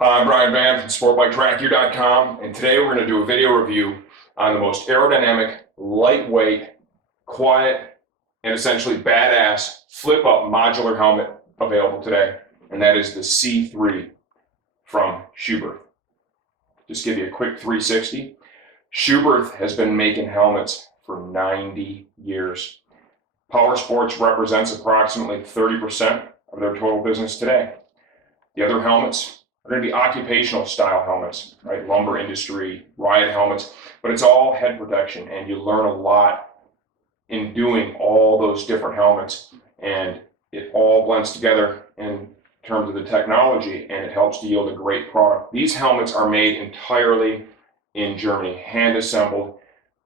Hi, I'm Brian Van from SportBikeTrackYou.com, and today we're going to do a video review on the most aerodynamic, lightweight, quiet, and essentially badass flip-up modular helmet available today, and that is the C3 from Schuberth. Just give you a quick 360. Schuberth has been making helmets for 90 years. Power sports represents approximately 30% of their total business today. The other helmets are going to be occupational style helmets, right? Lumber industry, riot helmets, but it's all head protection, and you learn a lot in doing all those different helmets, and it all blends together in terms of the technology, and it helps to yield a great product. These helmets are made entirely in Germany, hand assembled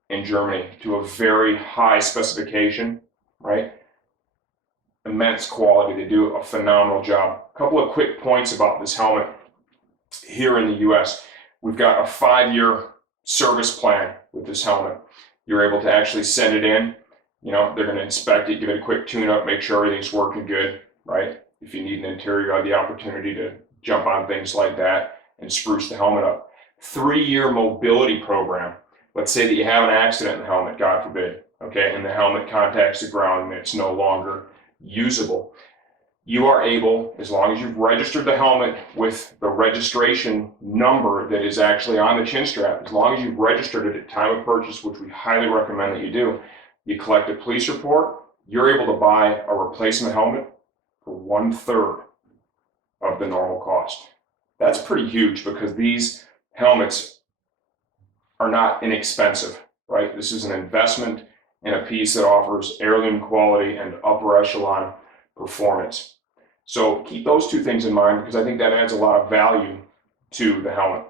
in Germany to a very high specification, right? Immense quality. They do a phenomenal job. A couple of quick points about this helmet. Here in the US, we've got a 5-year service plan with this helmet. You're able to actually send it in. You know, they're going to inspect it, give it a quick tune-up, make sure everything's working good, right? If you need an interior, you have the opportunity to jump on things like that and spruce the helmet up. 3-year mobility program. Let's say that you have an accident in the helmet, God forbid, okay, and the helmet contacts the ground and it's no longer usable. You are able, as long as you've registered the helmet with the registration number that is actually on the chin strap, as long as you've registered it at time of purchase, which we highly recommend that you do, you collect a police report, you're able to buy a replacement helmet for 1/3 of the normal cost. That's pretty huge because these helmets are not inexpensive, right? This is an investment in a piece that offers heirloom quality and upper echelon performance. So keep those two things in mind because I think that adds a lot of value to the helmet.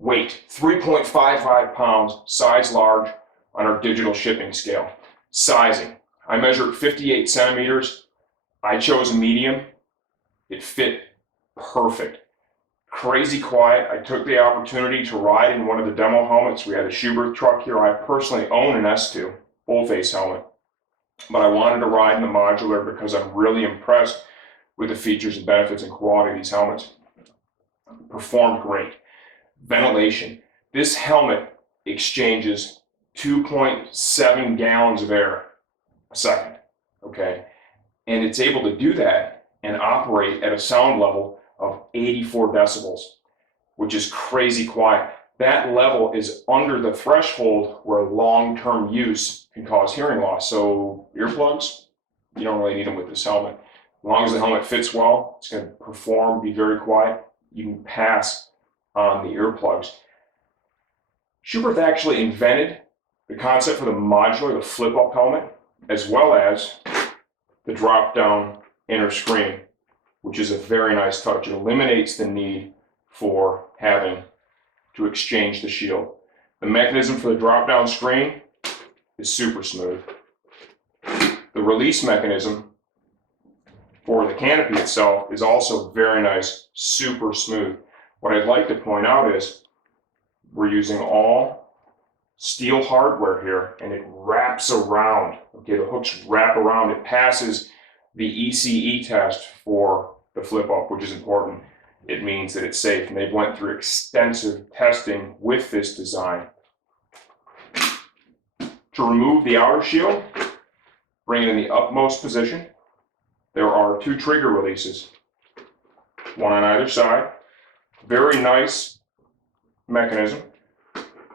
Weight, 3.55 pounds, size large on our digital shipping scale. Sizing, I measured 58 centimeters. I chose medium. It fit perfect. Crazy quiet. I took the opportunity to ride in one of the demo helmets. We had a Schuberth truck here. I personally own an S2 full face helmet, but I wanted to ride in the modular because I'm really impressed with the features and benefits and quality of these helmets. Performed great. Ventilation. This helmet exchanges 2.7 gallons of air a second, okay? And it's able to do that and operate at a sound level of 84 decibels, which is crazy quiet. That level is under the threshold where long-term use can cause hearing loss. So earplugs, you don't really need them with this helmet. As long as the helmet fits well, it's going to perform, be very quiet. You can pass on the earplugs. Schuberth actually invented the concept for the modular, the flip-up helmet, as well as the drop-down inner screen, which is a very nice touch. It eliminates the need for having to exchange the shield. The mechanism for the drop-down screen is super smooth. The release mechanism for the canopy itself is also very nice, super smooth. What I'd like to point out is we're using all steel hardware here, and it wraps around. Okay, the hooks wrap around. It passes the ECE test for the flip-up, which is important. It means that it's safe, and they've went through extensive testing with this design. To remove the outer shield, bring it in the upmost position. There are 2 trigger releases, one on either side. Very nice mechanism.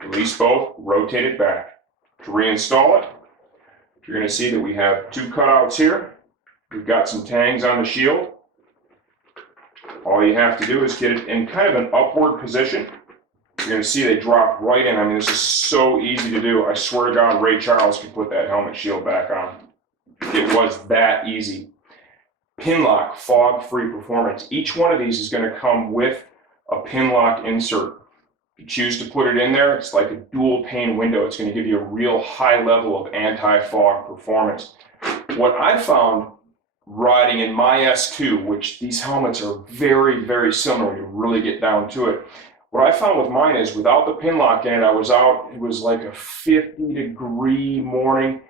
Release both, rotate it back. To reinstall it, you're going to see that we have 2 cutouts here. We've got some tangs on the shield. All you have to do is get it in kind of an upward position. You're going to see they drop right in. I mean, this is so easy to do. I swear to God, Ray Charles could put that helmet shield back on. It was that easy. Pin lock, fog-free performance. Each one of these is going to come with a pin lock insert. If you choose to put it in there, it's like a dual pane window. It's going to give you a real high level of anti-fog performance. What I found riding in my S2, which these helmets are very, very similar when you really get down to it. What I found with mine is without the pin lock in it, I was out, it was like a 50-degree morning.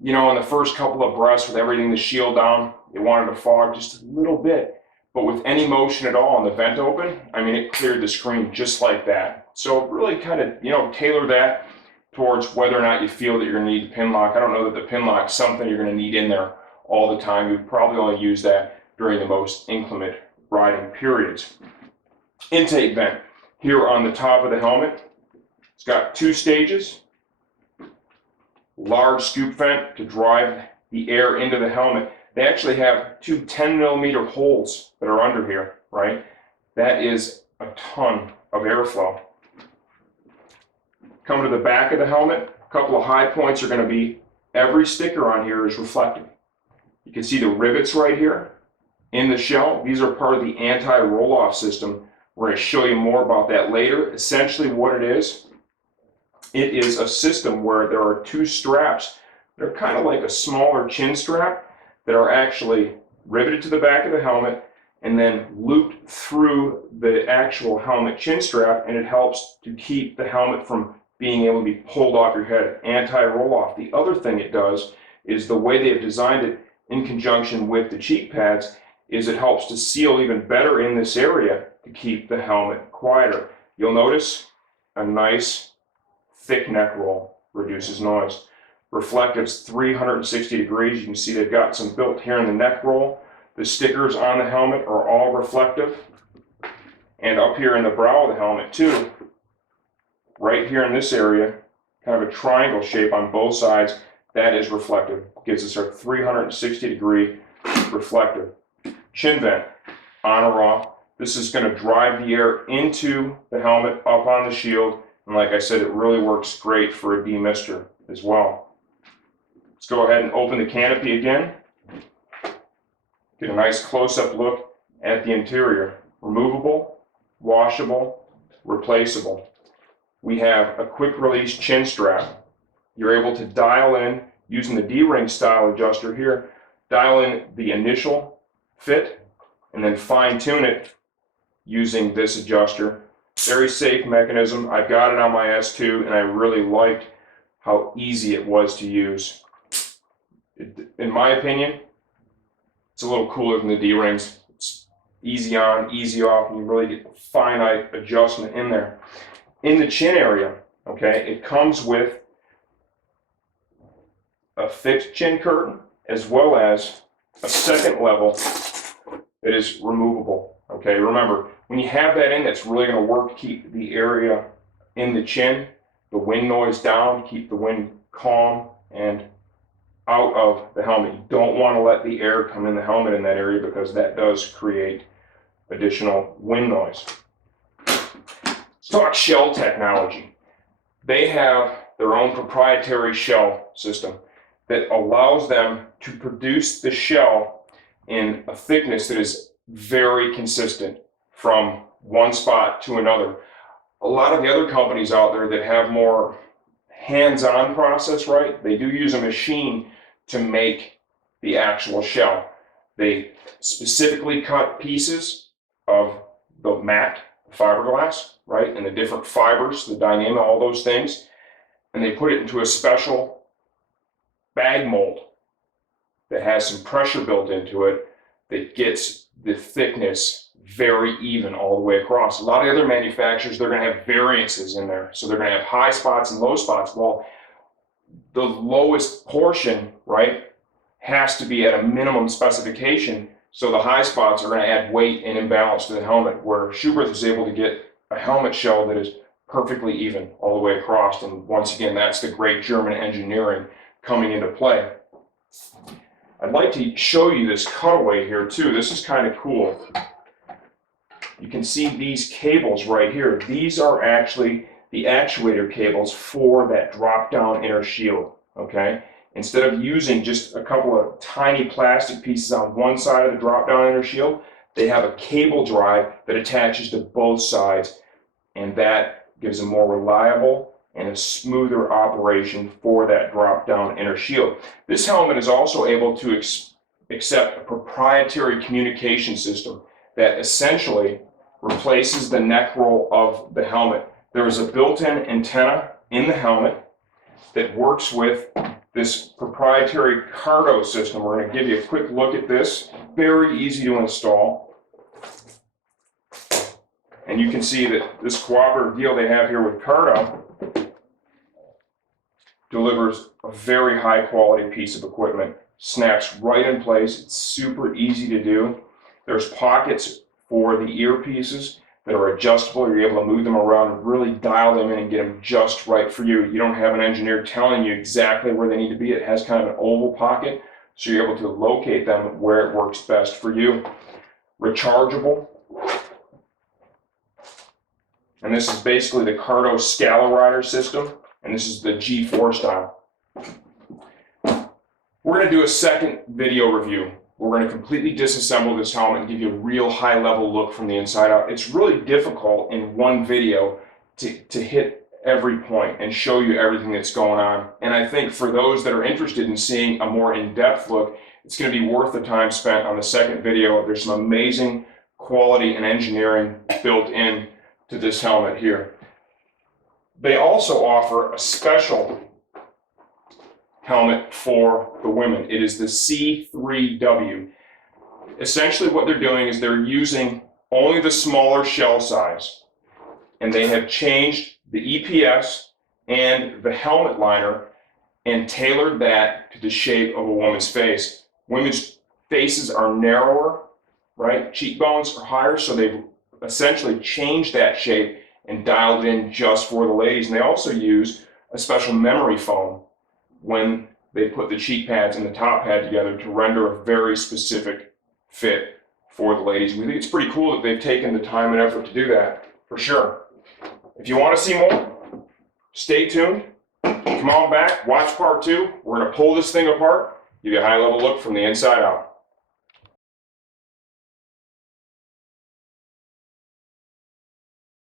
You know, in the first couple of breaths with everything, the shield down, it wanted to fog just a little bit. but with any motion at all on the vent open, I mean, it cleared the screen just like that. So really kind of, tailor that towards whether or not you feel that you're gonna need the pin lock. I don't know that the pin lock is something you're gonna need in there all the time. You'd probably only use that during the most inclement riding periods. Intake vent here on the top of the helmet. It's got 2 stages. Large scoop vent to drive the air into the helmet. They actually have 2 10-millimeter holes that are under here, right? That is a ton of airflow. Come to the back of the helmet, a couple of high points are going to be every sticker on here is reflective. You can see the rivets right here in the shell. These are part of the anti-roll-off system. We're going to show you more about that later. Essentially what it is a system where there are 2 straps. They're kind of like a smaller chin strap that are actually riveted to the back of the helmet and then looped through the actual helmet chin strap, and it helps to keep the helmet from being able to be pulled off your head, anti-roll-off. The other thing it does is the way they have designed it in conjunction with the cheek pads is it helps to seal even better in this area to keep the helmet quieter. You'll notice a nice thick neck roll, reduces noise. Reflective's 360 degrees. You can see they've got some built here in the neck roll. The stickers on the helmet are all reflective. And up here in the brow of the helmet too, right here in this area, kind of a triangle shape on both sides, that is reflective. Gives us our 360 degree reflective. Chin vent, on or off. This is going to drive the air into the helmet, up on the shield, and like I said, it really works great for a demister as well. Let's go ahead and open the canopy again. Get a nice close-up look at the interior. Removable, washable, replaceable. We have a quick-release chin strap. You're able to dial in, using the D-ring style adjuster here, dial in the initial fit and then fine-tune it using this adjuster. Very safe mechanism. I've got it on my S2 and I really liked how easy it was to use. In my opinion, it's a little cooler than the D-rings. It's easy on, easy off, and you really get finite adjustment in there. In the chin area, okay, it comes with a fixed chin curtain as well as a second level that is removable. Okay, remember, when you have that in, that's really going to work to keep the area in the chin, the wind noise down, keep the wind calm and out of the helmet. You don't want to let the air come in the helmet in that area because that does create additional wind noise. Let's talk shell technology. They have their own proprietary shell system that allows them to produce the shell in a thickness that is very consistent from one spot to another. A lot of the other companies out there that have more hands-on process, right? They do use a machine to make the actual shell. They specifically cut pieces of the mat, fiberglass, right? And the different fibers, the dynamo, all those things, and they put it into a special bag mold that has some pressure built into it that gets the thickness very even all the way across. A lot of other manufacturers, they're going to have variances in there. So they're going to have high spots and low spots. Well, the lowest portion, right, has to be at a minimum specification. So the high spots are going to add weight and imbalance to the helmet, where Schuberth is able to get a helmet shell that is perfectly even all the way across. And once again, that's the great German engineering coming into play. I'd like to show you this cutaway here too. This is kind of cool. You can see these cables right here. These are actually the actuator cables for that drop-down inner shield, okay? Instead of using just a couple of tiny plastic pieces on one side of the drop-down inner shield, they have a cable drive that attaches to both sides, and that gives a more reliable and a smoother operation for that drop-down inner shield. This helmet is also able to accept a proprietary communication system that essentially replaces the neck roll of the helmet. There is a built-in antenna in the helmet that works with this proprietary Cardo system. We're going to give you a quick look at this. Very easy to install. And you can see that this cooperative deal they have here with Cardo delivers a very high quality piece of equipment. Snaps right in place. It's super easy to do. There's pockets for the earpieces that are adjustable. You're able to move them around and really dial them in and get them just right for you. You don't have an engineer telling you exactly where they need to be. It has kind of an oval pocket, so you're able to locate them where it works best for you. Rechargeable. And this is basically the Cardo Scala Rider system, and this is the G4 style. We're going to do a second video review. We're going to completely disassemble this helmet and give you a real high-level look from the inside out. It's really difficult in one video to hit every point and show you everything that's going on. And I think for those that are interested in seeing a more in-depth look, it's going to be worth the time spent on the second video. There's some amazing quality and engineering built in to this helmet here. They also offer a special helmet for the women. It is the C3W. Essentially what they're doing is they're using only the smaller shell size, and they have changed the EPS and the helmet liner and tailored that to the shape of a woman's face. Women's faces are narrower, right? Cheekbones are higher, so they've essentially changed that shape and dialed it in just for the ladies. And they also use a special memory foam when they put the cheek pads and the top pad together to render a very specific fit for the ladies. We think it's pretty cool that they've taken the time and effort to do that, for sure. If you want to see more, stay tuned. Come on back, watch part 2. We're going to pull this thing apart, give you a high-level look from the inside out.